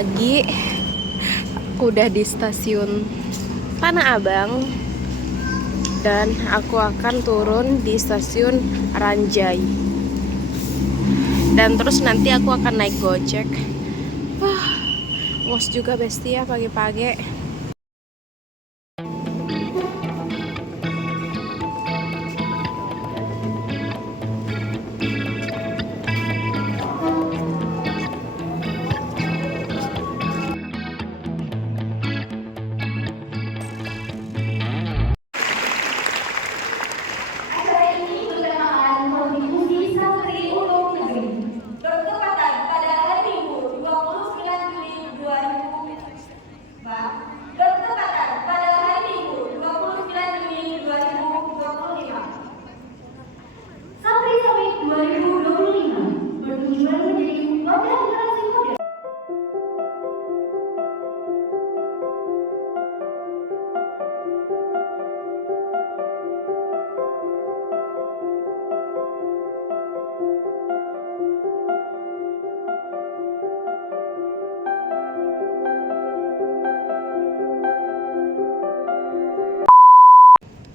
pagi. Aku udah di stasiun Tanah Abang dan aku akan turun di stasiun Ranjai. Dan terus nanti aku akan naik Gojek. Mos juga besti ya pagi-pagi.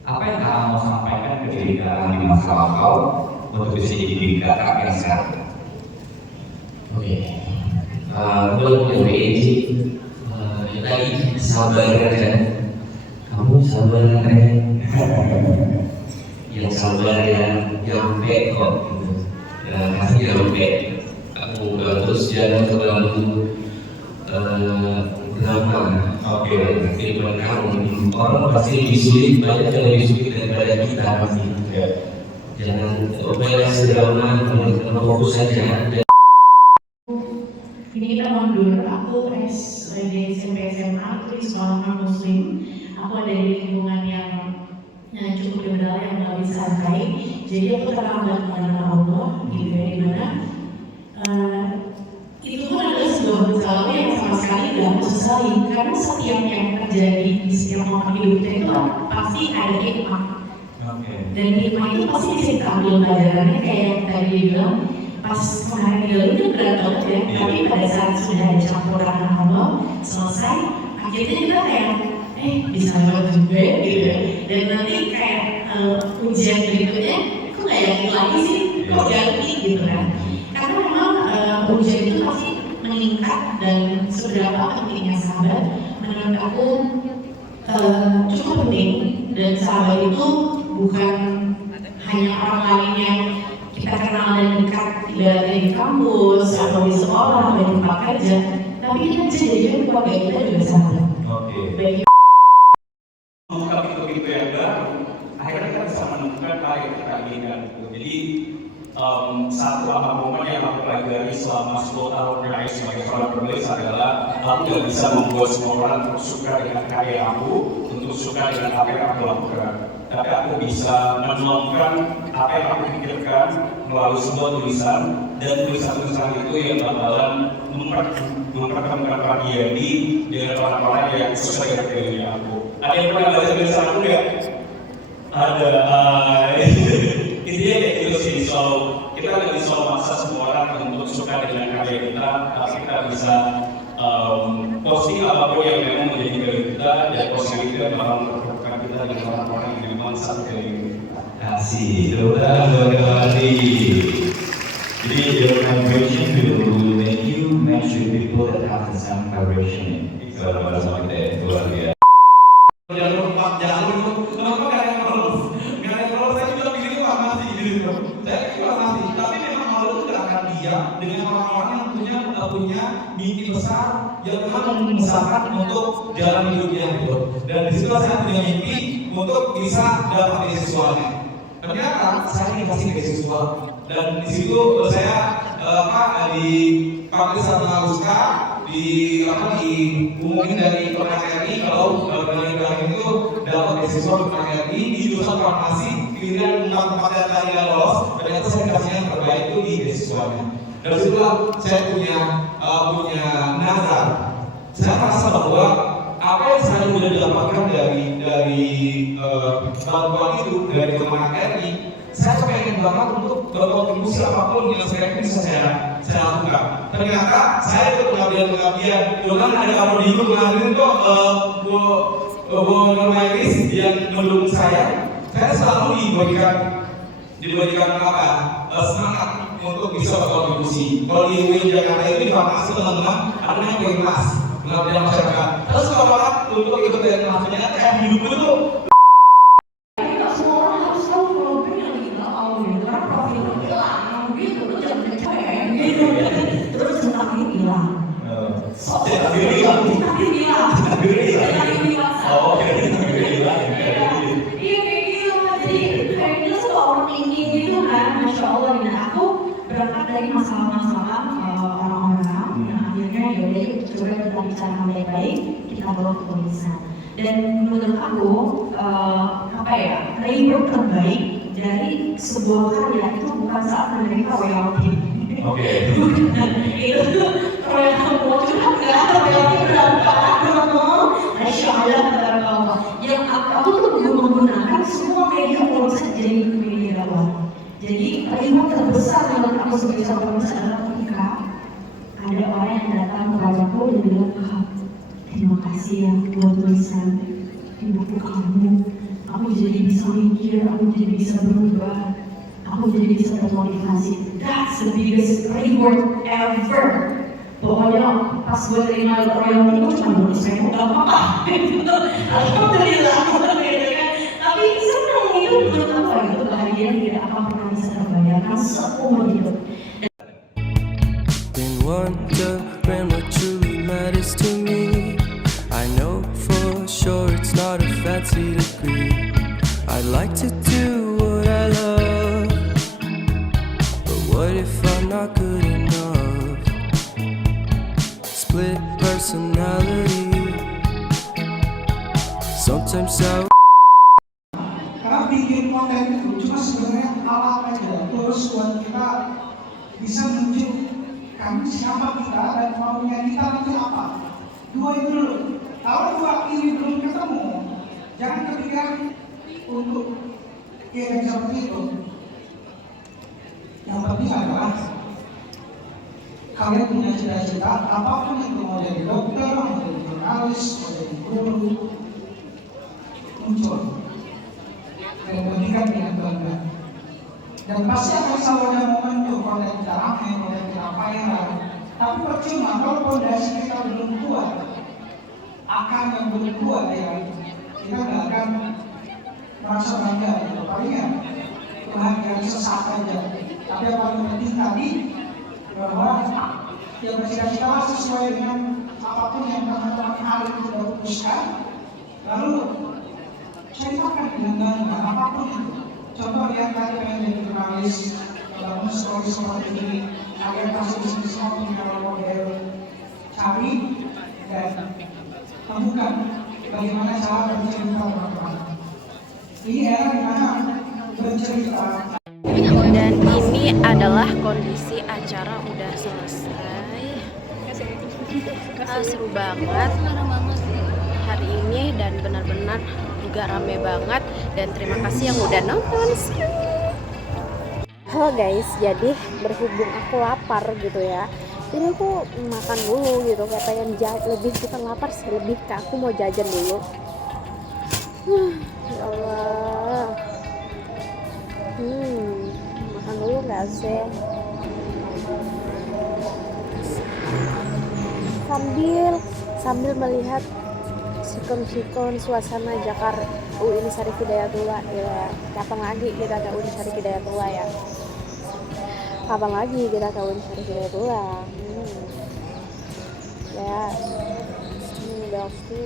Apa yang kamu mau sampaikan ke diri kamu di masa lampau untuk bisa jadi diri kakak yang sekarang? Oke, buat yang PJ, yang tadi sabar aja. Kamu sabar aja. Yang sabar yang nyampe kok. Pasti nyampe. Aku terus jalan ke bangku. Kenapa? Oke, buat kamu orang pasti lebih sulit, banyak yang lebih sulit daripada kita pasti. Jangan beres drama, fokus saja. Ini kita mundur, aku SD SMP SMA itu di sekolah non muslim. Aku ada di lingkungan yang cukup liberal yang lebih santai. Jadi aku terlambat mengenal Allah gitu ya, dimana itu pun adalah sebuah masalah yang sama sekali tidak aku sesali, karena setiap yang terjadi di setiap momen hidup kita itu pasti ada hikmah. Dan hikmah itu pasti bisa kita ambil pelajarannya, kayak yang tadi dibilang pas kemarin di lalu itu berat banget ya, tapi pada saat sudah ada campuran Allah selesai, akhirnya kita kayak bisa lewat juga gitu ya. Dan nanti kayak ujian berikutnya kok nggak yakin lagi sih, kok ganti gitu kan. Karena memang ujian itu pasti meningkat, dan seberapa pentingnya sahabat menurut aku cukup penting. Dan sahabat itu bukan hanya orang lain yang kita kenal dan dekat dari kampus atau di sekolah atau di tempat kerja, tapi kita bisa jadikan keluarga kita juga sahabat. Oke. Membuka pintu-pintu yang baru, akhirnya kita bisa menemukan hal yang kita inginkan. Jadi satu momen yang aku pelajari selama 10 tahun berakhir sebagai seorang penulis adalah aku tidak bisa membuat semua orang untuk suka dengan karya aku, untuk suka dengan apa yang aku lakukan. Tapi aku bisa menuangkan apa yang aku pikirkan melalui sebuah tulisan, dan tulisan-tulisan itu yang bakalan mempertemukan bagian dengan orang-orang yang sesuai dengan keinginan aku. Ada yang pernah baca tulisan aku nggak? Ada. Intinya kayak gitu sih. So kita nggak bisa memaksa semua orang untuk suka dengan karya kita, tapi kita bisa posting apapun yang memang menjadi karya kita, dan posting itu yang bakal mempertemukan kita dengan orang-orang yang memang satu karya kita. Kasih, udah jadi your vibration will make you match with people that have the same vibration. Kalau sama kita luar biasa. Jangan lupa, kenapa nggak ada yang lolos? Nggak ada yang lolos, saya juga pikir itu masih gitu. Saya pikir masih, tapi memang malu itu nggak akan diam dengan orang-orang yang punya mimpi besar, yang memang membesarkan untuk jalan hidupnya gitu. Dan di situ saya punya mimpi untuk bisa dapat beasiswanya. Ternyata saya dikasih beasiswa, dan di situ saya dipanggil sama Uska, diumumin dari PKRI kalau Bani itu dapat beasiswa PKRI di jurusan farmasi, pilihan 6 tempat yang tadi lolos, ternyata saya dikasih yang terbaik itu di beasiswanya. Dari situlah saya punya nazar. Saya merasa bahwa apa yang saya sudah dapatkan dari bantuan itu dari PKRI, saya kepengen banget untuk berkontribusi apapun yang saya bisa saya lakukan. Ternyata saya ikut pengabdian, dengan ada kamu di kemarin tuh Bu Nurmairis yang mendukung saya selalu diberikan apa semangat untuk bisa berkontribusi. Kalau di UIN Jakarta ini farmasi teman-teman ada yang kelas pengabdian masyarakat. Terus kalau banget untuk ikut dengan maksudnya kayak hidup itu Tidak semua orang harus tahu problemnya kita tahu gitu karena profil hilang gitu lu jangan percaya gitu terus tentang ini bilang Oh, jadi bilang. iya kayak gitu jadi kayak kita tuh orang tinggi gitu kan masya Allah dan aku berangkat dari masalah-masalah orang-orang yang akhirnya yaudah yuk coba kita bicarakan baik-baik kita bawa ke tulisan dan menurut aku apa ya reward terbaik dari sebuah karya itu bukan saat menerima royalti. Oke. Itu royalti mau curhat nggak ada royalti berapa? Masya Allah, yang aku tuh menggunakan semua media proses jadi media dakwah. Jadi reward terbesar menurut aku sebagai seorang penulis adalah ketika ada orang yang datang kepadaku dan bilang, terima kasih ya buat tulisan di buku kamu. Aku jadi bisa mikir, aku jadi bisa berubah, aku jadi bisa termotivasi. That's the biggest reward ever. Pokoknya pas gue terima royalti itu cuma bonus saya gak apa-apa. Alhamdulillah, tapi senang itu menurut aku itu bahagia yang tidak akan pernah bisa terbayarkan seumur hidup. Been wondering what truly matters to me. I know for sure it's not a fancy degree. I'd like to do what I love, but what if I'm not good enough? Split personality. Sometimes I karena bikin konten itu cuma sebenarnya alat aja terus buat kita bisa menunjukkan siapa kita dan maunya kita nanti apa. Dua itu dulu. Kalau dua ini belum ketemu, jangan kepikiran untuk yang seperti itu. Yang penting adalah kalian punya cita-cita apapun itu, mau jadi dokter, mau jadi jurnalis, mau jadi guru, muncul dan berikan dengan bangga. Dan pasti akan selalu ada momen tuh kalau kita ramai, kalau kita viral. Tapi percuma kalau fondasi kita belum kuat, akan yang belum kuat ya kita nggak akan merasa bangga. Palingnya Tuhan yang sesaat aja. Tapi yang paling penting tadi bahwa yang bercita-cita sesuai dengan apapun yang teman-teman hari ini sudah putuskan, lalu ceritakan dengan bangga apapun itu. Contoh lihat tadi pengen jadi jurnalis, bangun story seperti ini, kalian pasti bisnis mau punya model, cari dan temukan bagaimana cara bercerita teman-teman. Ini era dimana bercerita. Dan ini adalah kondisi acara udah selesai. Seru banget hari ini dan benar-benar juga rame banget dan terima kasih yang udah nonton. Halo guys, jadi berhubung aku lapar gitu ya, ini aku makan dulu gitu, kayak pengen lebih bukan lapar sih, lebih ke aku mau jajan dulu. Ya Allah. Makan dulu nggak sih? Sambil melihat sikon suasana Jakarta UIN Syarif Hidayatullah ya. Kapan lagi kita ke UIN Syarif Hidayatullah ya? Kapan lagi kita ke UIN Syarif Hidayatullah? Ya, Belki.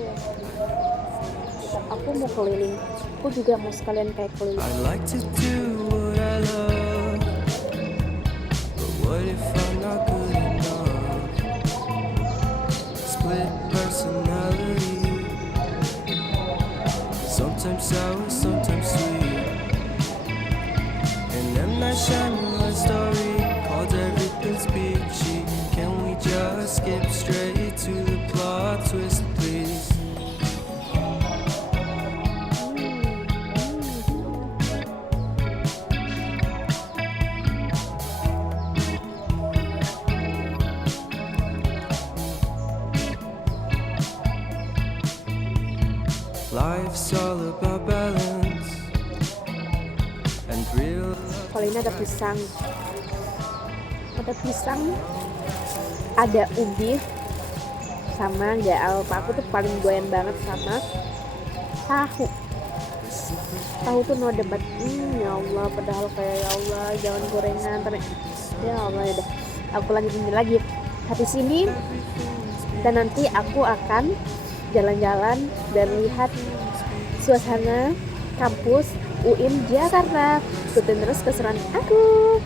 Aku mau keliling. Aku juga mau sekalian kayak keliling. I'd like to do what I love, but what if I'm not good enough? Split personality. Sometimes sour, sometimes sweet. And then I shine my story called Everything's Peachy. Can we just skip straight to the plot twist, please? Life's all about balance and real. Kalau ini ada pisang, ada ubi, sama nggak apa. Aku tuh paling doyan banget sama tahu tuh no debat. Ya Allah, padahal kayak ya Allah jangan gorengan ya Allah. Ya deh, aku lanjutin lagi habis ini, dan nanti aku akan jalan-jalan dan lihat suasana kampus UIN Jakarta. Ikutin terus keseruan aku.